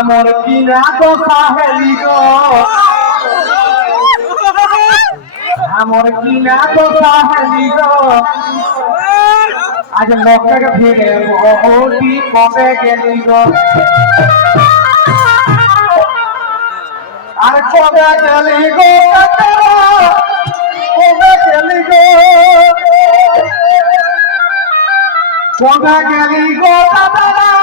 আমার কিনা তো সাহেলি গো। আমার কিনা তো সাহেলি গো। আজ লোকের ভিড়ে বহুটি কমে গেলি গো। আর কমে গেলি গো কমে গেলি গো। কমে গেলি গো দাদা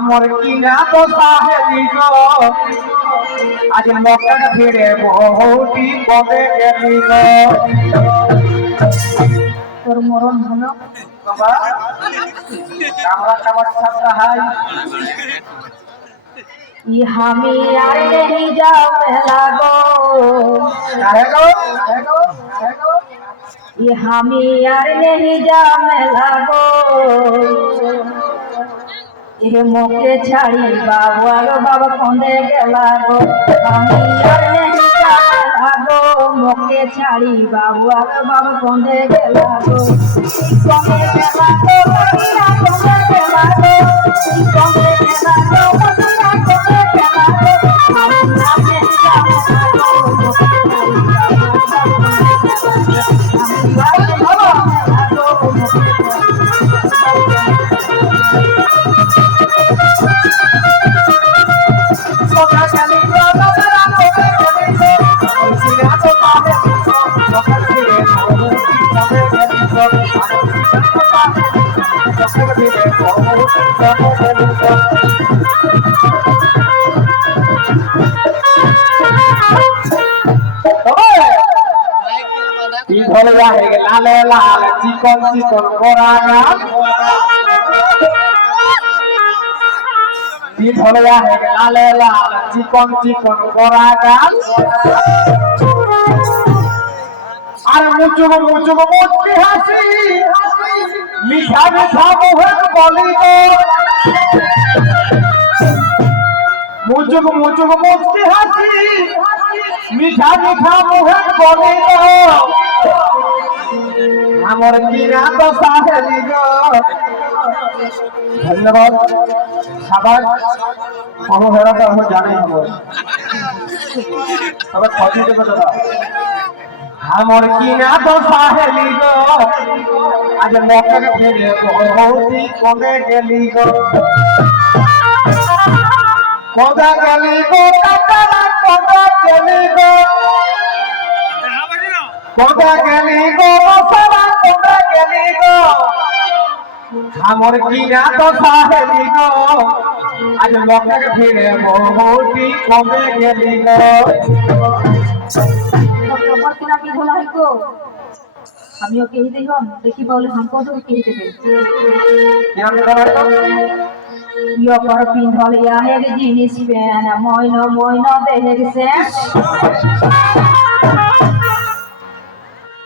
আমার কিনা তো সাহেলি গো। আজ লোকের ভিড়ে বহুটি কমে গেলি গো? তোর মরণ হলো বাবা। কামড়া কামড় ছাত্রা হাই। ই আমি আর নেই যাও মেলা গো। কাহে গো কাহে গো কাহে গো ই আর নেই যাও মেলা মোকে ছাড়ি বাবু, আর বাবা কন্দে গেলা গো। আমি আর নেই যাও মেলা গো। মোকে ছাড়ি বাবু, আর বাবা কন্দে গেলা গো। কন্দে গেলা গো। আমি রাহে লালে লাল চিকন চিকন করা গান ধরে রাহে লালে লাল চিকন চিকন করা গান আর মুচুক মুচুক মুচকি হাসি। মিঠা মিঠা মুহের বলি তো। মুচুক মুচুক মুচকি হাসি। মিঠা মিঠা মুহের বলি তো। আমার কিনা তো সাহেলি গো। ধন্যবাদ। সবাই অনুভরা তো আমি জানাই হব তবে খোঁজি দেবে দাদা আমার কিনা তো সাহেলি গো। আজ লোকের ফিরে বহুতি কমে গেলি গো? কদা গেলি গো? কদা গেলি গো? কোথা গেলি গো সারা কোথা গেলি গো? আমার কিনা তো সাহেলি গো। আজ লক্ষাকে ফিরে বহুটি কবে গেলি গো? আমিও কেহি দেখি বলে কেহি জিনিস পেন, ময়ন ময়ন দেহে গেছে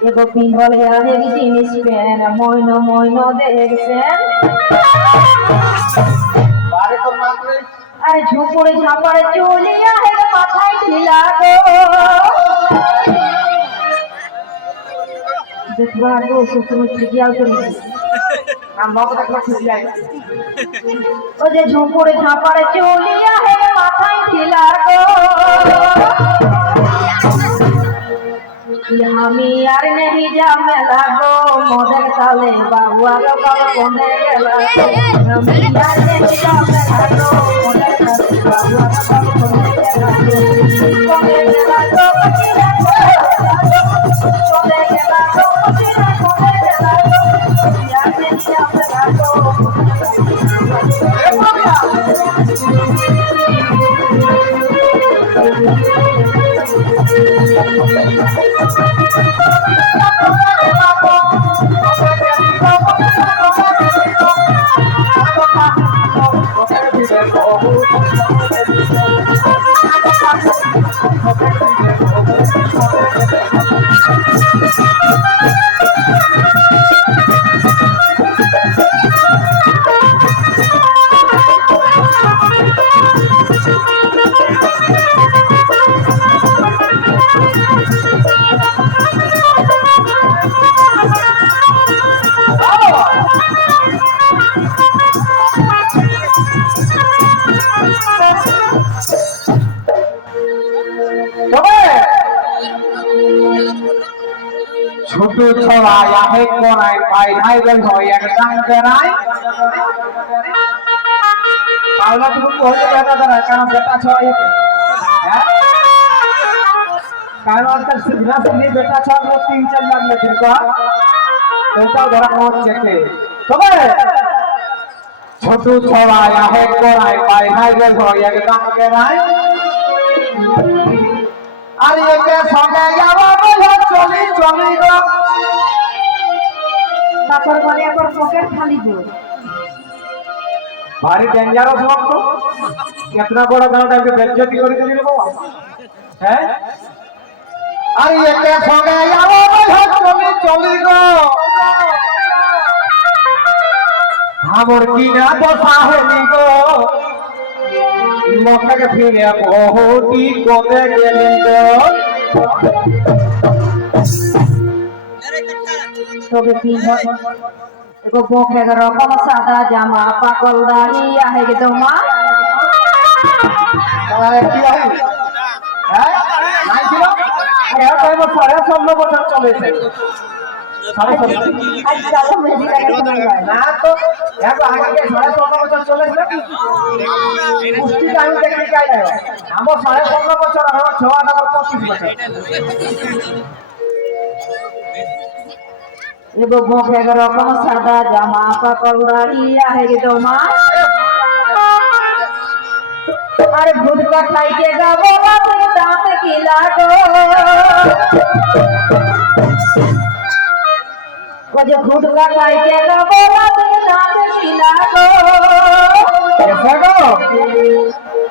এগো পিন্ধল ইয়াহের জিনিস পেন মইন মইন দেখছে বারে তো মাত্রে আরে ঝুপুরে ঝাপারে চলিয়া হের মাথায় ঢিলা গো দেখবা গো শ্বশুর গিয়াল ও যে ঝুপুরে ঝাপারে চলিয়া হের মাথায় ঢিলা গো আমি আর নেহি যা মেলা গো মদের তালে বাবু আর বাবা কোনে গেলা গো। আমি আর নেহি যা মেলা গো মদের তালে বাবু আর বাবা কোনে গেলা গো। কোনে গেলা গো, কোনে গেলা গো, কোনে গেলা গো। আমি আর নেহি যা মেলা গো Thank পাওলা তুমি কহলে বেটা দাঁড়া কারণ বেটা ছড়া এতে হ্যাঁ? কারণ আজকাল সিধনা সিধনি বেটা ছড়া গুলো তিন চার লাখ লেখেন তো ওটাও ধরা হচ্ছে কে? তবে ছোট ছড়া আহে কোনায় পাই ধাই বেল হয় এক ডাং বেড়ায় আর একে সঙ্গে যাব বলে চলি চলি গো। তারপর বলে একবার পকেট খালি গো। ভারী ডেঞ্জারস লোক তো কেতনা বড় গাঁওটাকে বেজ্জতি করে দিলি রে বাবা। হ্যাঁ? আর একে সঙ্গে যাব বলে চলি চলি গো। আমার কিনা দশা হলি গো। লোকটাকে ফিরে বহুটি কমে গেলি গো। তবে কি এগো বকে রকম সাদা জামা পাকল দাড়ি, আহে গে তোমা। আমার সাড়ে ষোলো বছর, আমার ছ বছর। এগো বকে রকম সাদা জামা দাড়ি আহে গে তোমা আরে গুটকা খাইতে যাব রাতে দাঁত কি লাগো? যে গুটকা খাইতে যাব রাতে দাঁত কি লাগো?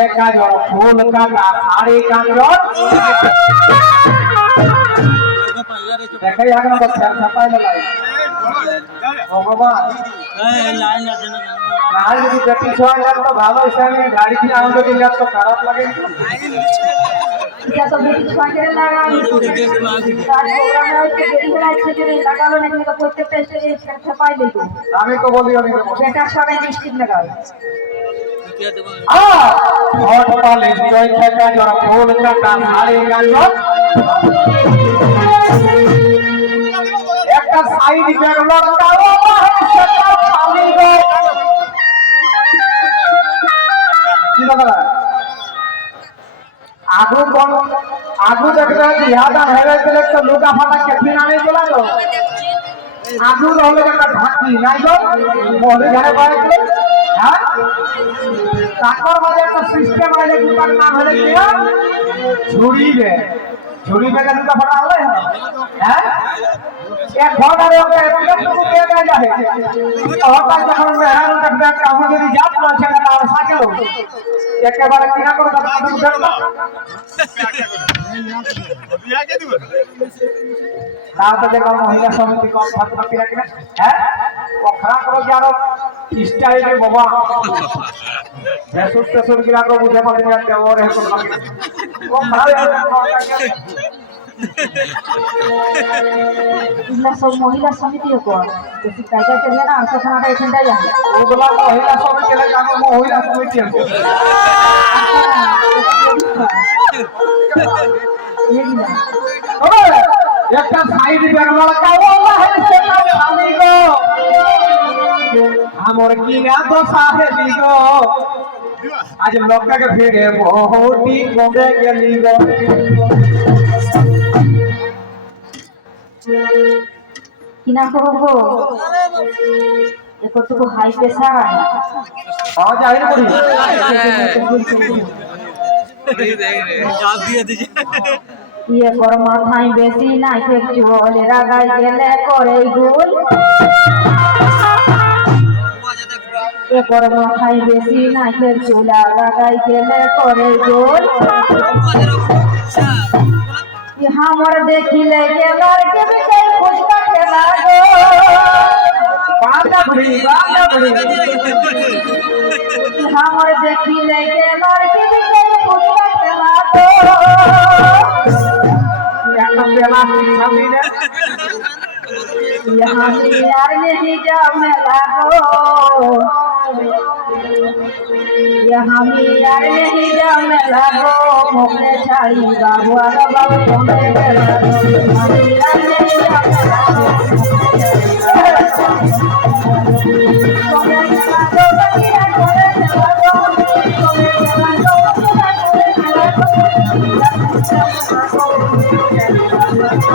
নিশ্চয় খেকা জল ফুল কাটা শাড়ি কাঞ্জন দেখাই এখন তো ফ্যান ছাপাই লাগে ভগবান। না যদি বেটি ছোঁয়া যাত তো ভালো হিসাবে গাড়ি কিনে আনন্দ দিয়ে তো খারাপ লাগে। এটা তো বেশি ছয়টা লাগানো তার প্রোগ্রামে হচ্ছে দেরি যাচ্ছে যদি লাগালো না প্রত্যেকটা ছাপাই দিত আমি তো বলি। আমি সেটা সবাই মিষ্টি লাগাও নিশ্চয় খেকা জল ফুল কাটা শাড়ি কাঞ্জন একটা সাইড ব্যাগ লটকাও সেটা খালি গো। কি দাদা আগু কোন আগু দেখলে বিহাদা হেরে দিলে তো লুকা ফাটা কেফি নামে চলা আগু রহলে একটা ঢাকি নাই গো? বলে ঘরে বাইরে। হ্যাঁ তারপর মাঝে একটা সিস্টেম আছে দুটার নাম হলে কি ঝুড়ি রে ঝুড়ি বেগে দুটা ফাটা হলে হ্যাঁ? এক ঘন্টারে ওকে এতটুকু কে দেয় যাবে? হঠাৎ যখন মেহরান দেখবে একটা আমাদের জাত না ছেলে তার সাকেলো একেবারে কিনা করে তার আদর তার তো দেখলাম মহিলা সমিতি কম ছাত্র কিনা কিনা। হ্যাঁ? ও খারাপ করে যে আরও স্টাইলে বাবা ভেসুর টেসুর কিনা করে বুঝে পারি না কেউ ওর হেতু লাগে ও ভালো এগুলা সব মহিলা সমিতিও কর বেশি কায়দা করবে না আন্তঃখানাটা এখানটাই যাবে ওগুলা মহিলা সমিতি লাগে আমি মহিলা সমিতি আছে। একটা সাইড ব্যাগ কিনা তো আজ লোককে ভিড়ে বহুটি কমে গেলি কিনা করব একটুকু হাই প্রেশার পাওয়া যায় করি। ইয়ে কর মাথায় বেশি নাই চল রাগাই গেলে করে গুল এ কর মাথায় বেশি নাই চুলা রাগাই গেলে করে গুল हमर देखिले के लड़ के भी कई फुचका खेला गो पांडा बड़ी पांडा बड़ी हमर देखिले के लड़ के भी कई फुचका खेला गो একটা পেলা সামনে রে यहाँ से यार नहीं जाओ में लागो আমি আর নেই জামেলা গো মোকে ছাড়ি বাবু আর বাবু তোমে মেলা গো আমি আর নেই জামেলা গো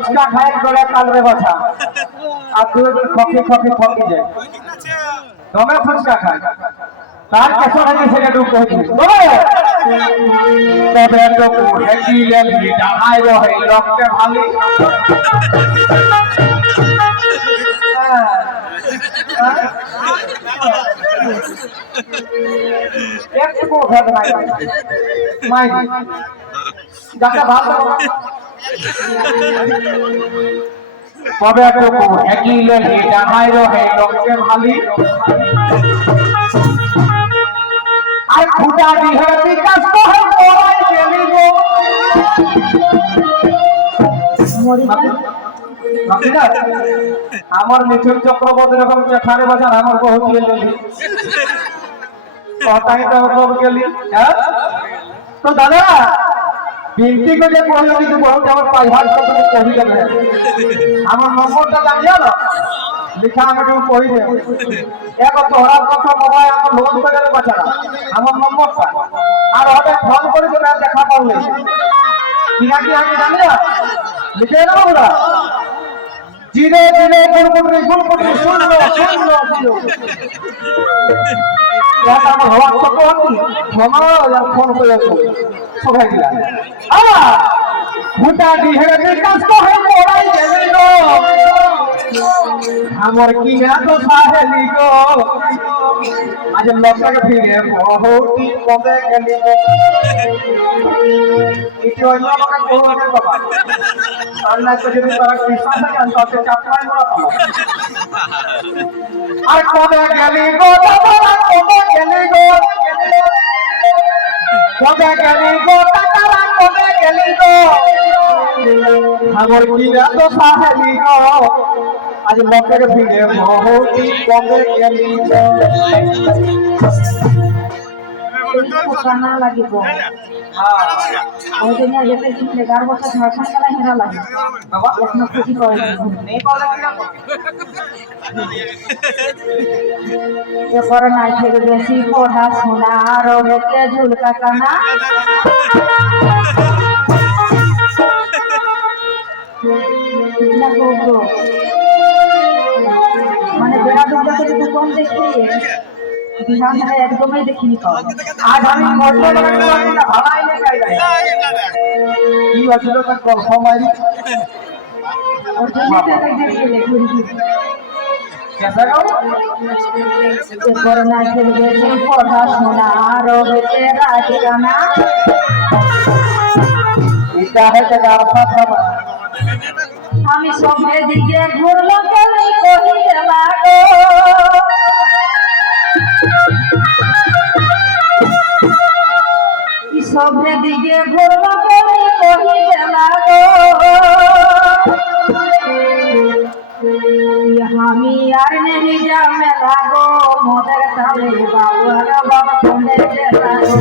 ফুচকা খায় গলে কালরে বাছা আর দুই দিন খকি খকি খকি যায়। দমে ফুচকা খায়। তার হয়ে সেটা ডুব হয়েছে। তবে তো গিয়ে ডাহাই রহে রক্তে ভালি। একটু ভেদ নাই। মাই যাকে ভালো তবে তো একই লেগে ডাহাই রহে রক্তে ভালি আর ফুটা দিহে বিকাশ কহে পড়াই গেলি গো মরি আমার মিঠুন চক্রবর্তী রকম চেঠারে বাজার আমার বহু দিয়ে গেলি। কথাই তো গেলি হ্যাঁ? তো দাদা বিনতি করে কহিল কিন্তু বহুত আমার পাইহার কত কহি দেবে আমার নম্বরটা জানিও না লিখা আমি একটু কহি দে এক তোহরার কথা মোবাইল আমার লোন দেবে বাচ্চারা আমার নম্বরটা। আর হবে ফোন করে দেবে আর দেখা পাবলে কিনা কি আমি জানি না লিখে নেব ওরা। জিরে জিরে গুড়গুড়ি গুড়গুড়ি শূন্য শূন্য আমার হওয়ার ক্ষমা ইয়ার ফোন করে সবাই দিলা আলা ফুটা দিহে বিকাশ কহে মোরাই গেলি আমার কিনা তো সাহেলি গো আজ লোকটাকে ফিরে বহুটি কমে গেলি গো ইতি অন্য লোকে কোহরে বাবা আল্লাহ তো যদি তারা বিশ্বাস থাকে তাহলে চাপলাই মোরা পাবো আর কবে গেলি গো? দাদা কবে গেলি গো? কবে গেলি গো? টাকারা কবে গেলি গো? আমার কিরা তো সাহেলি গো। আজ লোকের ভিড়ে বহুটি কবে গেলি গো? পোকা না লাগিব। ওই দিন যেতে এগারো বছর ঝাড়খণ্ড খেলা হেরা লাগে এখনও খুশি করে এরপর থেকে কানা মানে বেড়া ডুবলে কম দেখি বিহান ধারে একদমই দেখিনি আজ আমি যাই কি তার গল্প মারি করোনা খেলবে পড়াশোনা আরও বেঁচে এটা হচ্ছে আমি সবে দিকে ঘুরলো কহিতে লাগো সবে দিকে ঘুরলো কেমনি কহিতে লাগো। আমি আর নেমি যামে লাগো মদের তালে বাবু বাবা কোনে লাগো।